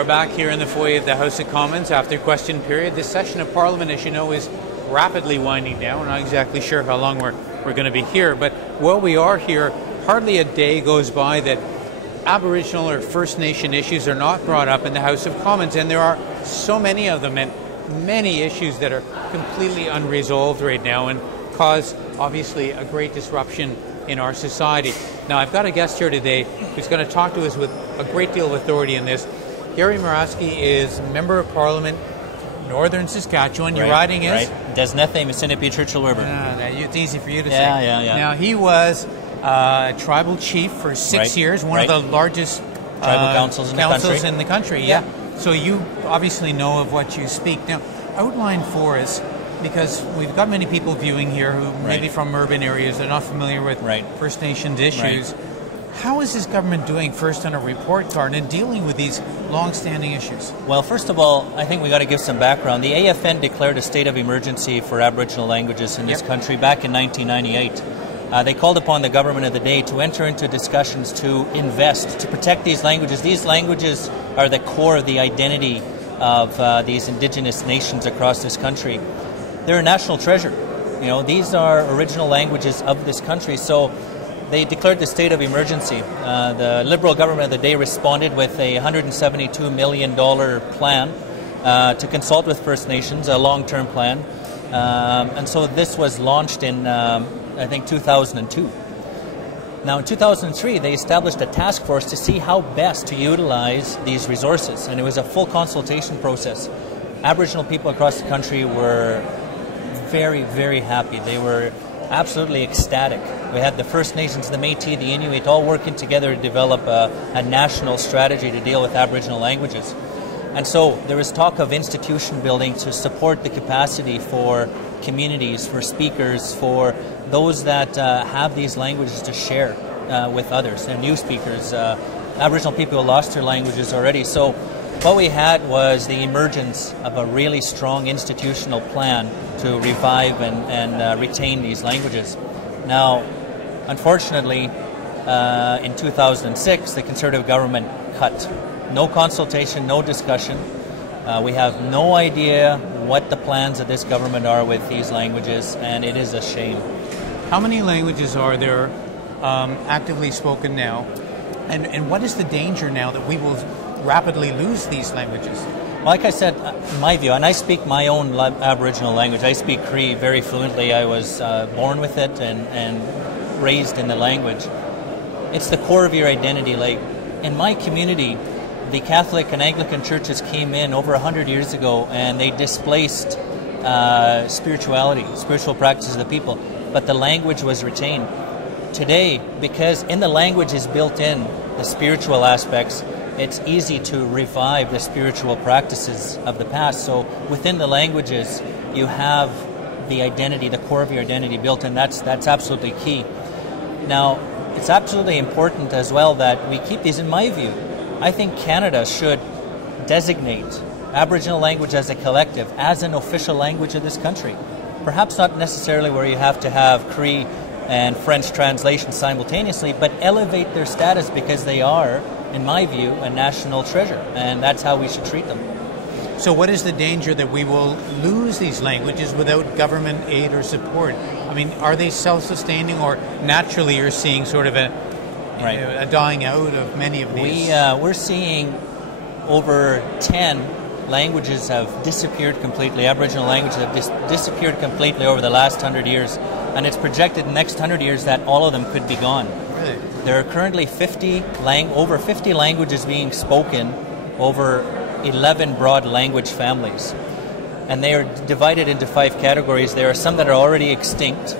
are back here in the foyer of the House of Commons after question period. This session of Parliament, as you know, is rapidly winding down. We're not exactly sure how long we're going to be here, but while we are here, hardly a day goes by that Aboriginal or First Nation issues are not brought up in the House of Commons, and there are so many of them and many issues that are completely unresolved right now and cause, obviously, a great disruption in our society. Now, I've got a guest here today who's going to talk to us with a great deal of authority in this. Gary Merasty is Member of Parliament, Northern Saskatchewan. Your riding is? Right. Desnethé, Missinippi, Churchill River. It's easy for you to say. Yeah. Now, he was tribal chief for 6 years, one of the largest tribal councils in the country. Yeah. So you obviously know of what you speak. Now, outline for us, because we've got many people viewing here who maybe from urban areas, they're not familiar with First Nations issues. How is this government doing first on a report card and dealing with these long-standing issues? Well, first of all, I think we got to give some background. The AFN declared a state of emergency for Aboriginal languages in this country back in 1998. They called upon the government of the day to enter into discussions to invest, to protect these languages. These languages are the core of the identity of these Indigenous nations across this country. They're a national treasure. You know, these are original languages of this country. So they declared the state of emergency. The Liberal government of the day responded with a $172 million plan to consult with First Nations, a long-term plan. And so this was launched in, I think, 2002. Now, in 2003, they established a task force to see how best to utilize these resources. And it was a full consultation process. Aboriginal people across the country were very, very happy. They were absolutely ecstatic. We had the First Nations, the Métis, the Inuit, all working together to develop a national strategy to deal with Aboriginal languages. And so there was talk of institution building to support the capacity for communities, for speakers, for those that have these languages to share with others, and new speakers, Aboriginal people who lost their languages already. So what we had was the emergence of a really strong institutional plan to revive and retain these languages. Now, unfortunately, in 2006, the Conservative government cut. No consultation, no discussion. We have no idea what the plans of this government are with these languages, and it is a shame. How many languages are there actively spoken now? And what is the danger now that we will rapidly lose these languages? Like I said, in my view, and I speak my own Aboriginal language. I speak Cree very fluently. I was born with it and raised in the language. It's the core of your identity. Like in my community, the Catholic and Anglican churches came in over 100 years ago and they displaced spirituality, spiritual practices of the people, but the language was retained. Today, because in the language is built in the spiritual aspects, it's easy to revive the spiritual practices of the past. So within the languages, you have the identity, the core of your identity built in. That's absolutely key. Now, it's absolutely important as well that we keep these, in my view. I think Canada should designate Aboriginal language as a collective, as an official language of this country. Perhaps not necessarily where you have to have Cree and French translation simultaneously, but elevate their status because they are, in my view, a national treasure, and that's how we should treat them. So what is the danger that we will lose these languages without government aid or support? I mean, are they self-sustaining, or naturally you're seeing sort of a dying out of many of these? We're seeing over 10 languages have disappeared completely. Aboriginal languages have disappeared completely over the last 100 years, and it's projected in the next 100 years that all of them could be gone. Really? There are currently over 50 languages being spoken over 11 broad language families, and they are divided into 5 categories. There are some that are already extinct,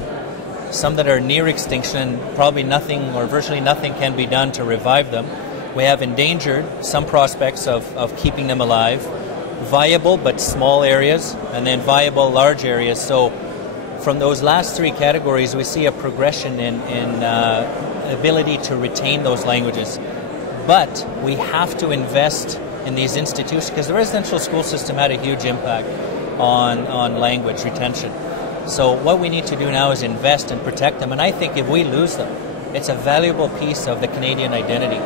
some that are near extinction, probably nothing or virtually nothing can be done to revive them. We have endangered, some prospects of keeping them alive, viable but small areas, and then viable large areas. So from those last 3 categories, we see a progression in ability to retain those languages. But we have to invest in these institutions, because the residential school system had a huge impact on language retention. So what we need to do now is invest and protect them. And I think if we lose them, it's a valuable piece of the Canadian identity.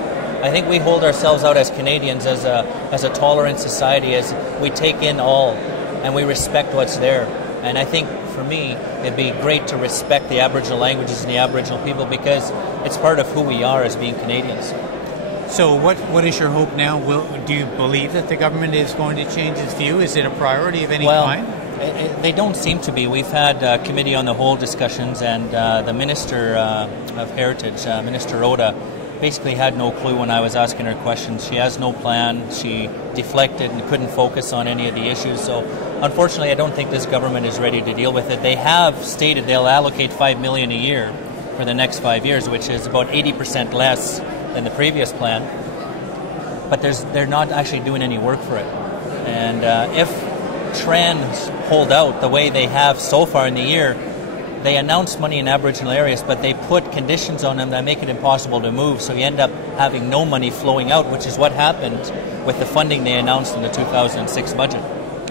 I think we hold ourselves out as Canadians as a tolerant society, as we take in all and we respect what's there. And I think for me, it'd be great to respect the Aboriginal languages and the Aboriginal people because it's part of who we are as being Canadians. So what is your hope now? Do you believe that the government is going to change its view? Is it a priority of any kind? They don't seem to be. We've had committee on the whole discussions, and the Minister of Heritage, Minister Rhoda, basically had no clue when I was asking her questions. She has no plan. She deflected and couldn't focus on any of the issues. So unfortunately, I don't think this government is ready to deal with it. They have stated they'll allocate $5 million a year for the next 5 years, which is about 80% less than the previous plan. But they're not actually doing any work for it. And if trends hold out the way they have so far in the year, they announce money in Aboriginal areas, but they put conditions on them that make it impossible to move, so you end up having no money flowing out, which is what happened with the funding they announced in the 2006 budget.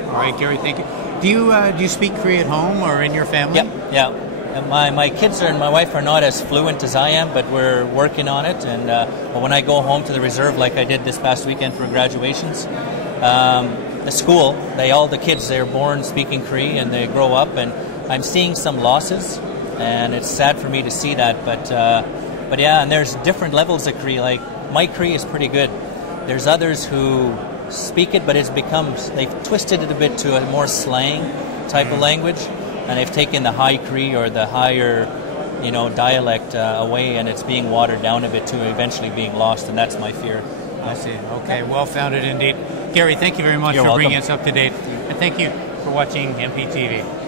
All right, Gary, thank you. Do you speak Cree at home or in your family? Yeah. My kids and my wife are not as fluent as I am, but we're working on it. And when I go home to the reserve, like I did this past weekend for graduations, the school, the kids, they're born speaking Cree and they grow up, and I'm seeing some losses, and it's sad for me to see that. But yeah, and there's different levels of Cree. Like my Cree is pretty good. There's others who speak it, but they've twisted it a bit to a more slang type of language. And they've taken the high Cree or the higher, dialect away, and it's being watered down a bit to eventually being lost, and that's my fear. I see. Okay, well-founded indeed. Gary, thank you very much for bringing us up to date, and thank you for watching MPtv.